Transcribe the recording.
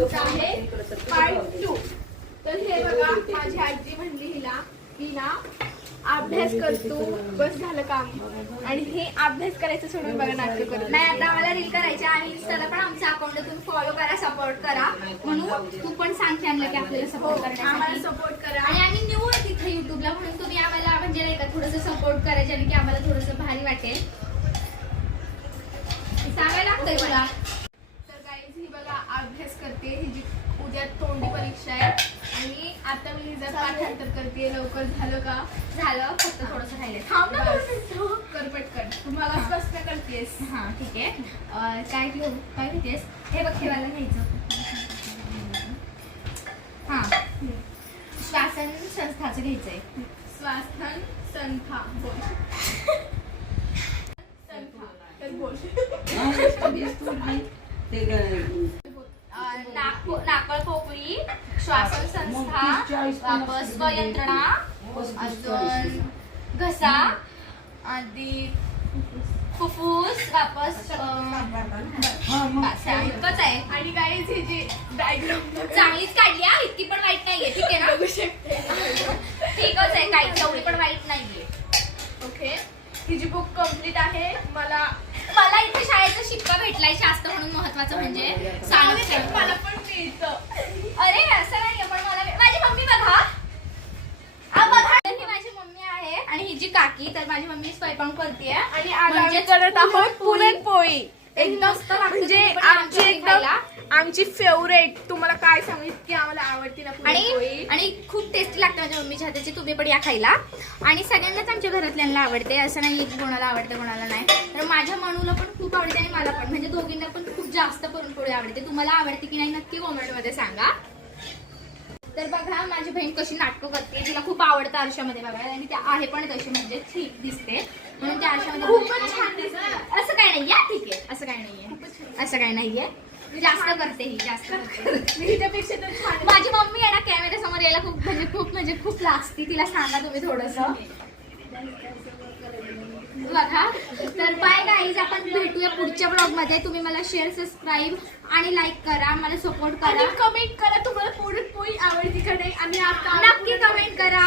आमचा आहे पार्ट 2. तर हे बघा माझी आजी म्हणली हिला की ना अभ्यास करतो बस झालं काम. आणि हे अभ्यास करायचं सोडून बघा नाटक करत नाही. आता आम्हाला रील करायचे आणि इंस्टाला पण आमच्या अकाउंट तुम्ही फॉलो करा, सपोर्ट करा. म्हणून तू पण सांग त्यांना की आपल्याला सपोर्ट आम्हाला करण्यासाठी. सपोर्ट करा. आणि आम्ही निवू तिथे युट्यूबला, म्हणून तुम्ही आम्हाला म्हणजे नाही का थोडंसं सपोर्ट करायचे आणि की आम्हाला थोडंसं भारी वाटेल. सांगायला लागतंय तुला. तर गाईज ही बघा अभ्यास करते. हिची उद्या तोंडी परीक्षा आहे आणि आता मी हिचा पाठांतर करते. लवकर झालं का? झालं, फक्त थोडंसं राहिलं. थांब ना कर पटकन. तुम्हाला प्रश्न करतेस. हा ठीक आहे. काय घेऊ, काय घेतेस? हे बघ ठेवायला घ्यायचं. हा, श्वासन संस्थाचं घ्यायचंय. स्वास्थन संथा बोल. संथा तर बोल. नाकळ पोकळी, श्वासन संस्था, वापस स्वयंत्रणा, अजून घसा, आधी फुफ्फुस, वापस इतकंच आहे. आणि गाईज ही जी डायग्राम चांगलीच काढली हा, इतकी पण वाईट नाहीये. ठीक आहे ना? बघू शकते. ठीकच आहे, काही तेवढी पण वाईट नाहीये. ओके. ही जी बुक कम्प्लीट आहे. मला इथे शाळेचा शिक्का भेटलाय शास्त्र म्हणून. महत्वाचं म्हणजे सांगितलं. मला पण मिळतं. अरे असं नाहीये, पण मला माझी मम्मी बघा. बघा, ही माझी मम्मी आहे आणि ही जी काकी, तर माझी मम्मी स्वयंपाक करते. आणि आज आम्ही करत आहोत पुरणपोळी. एकदम म्हणजे आमची एकदम आमची फेवरेट. तुम्हाला काय सांगू, इतकी आम्हाला आवडते ना पुरणपोळी. आणि खूप टेस्टी लागते माझ्या मम्मीच्या हाताची. तुम्ही पण या खायला. आणि सगळ्यांनाच आमच्या घरातल्यांना आवडते, असं नाही की कोणाला आवडते कोणाला नाही. तर माझ्या मनूला पण खूप आवडते आणि मला पण, म्हणजे दोघींना पण खूप जास्त पुरणपोळी आवडते. तुम्हाला आवडते की नाही नक्की कमेंट मध्ये सांगा. तर बघा माझी बहीण कशी नाटकं करते. तिला खूप आवडतं आरशामध्ये बघायला आणि ते आहे पण तशी म्हणजे ठीक दिसते, म्हणून त्या आरशामध्ये खूपच छान दिसते. असं काय नाही या. ठीक आहे, असं काय नाहीये, असं काय नाहीये. जास्त करते ही, जास्त करते. हिच्यापेक्षा तर छान. माझी मम्मी आहे ना कॅमेरा समोर यायला खूप लाजती. तिला सांगा तुम्ही थोडंसं. बघा, तर बाय गाईज, आपण भेटूया पुढच्या ब्लॉग मध्ये. तुम्ही मला शेअर, सबस्क्राईब आणि लाईक करा, मला सपोर्ट आणि करा. कमेंट करा तुम्हाला पुरणपोळी आवडती का नाही. आणि आता नक्की कमेंट करा.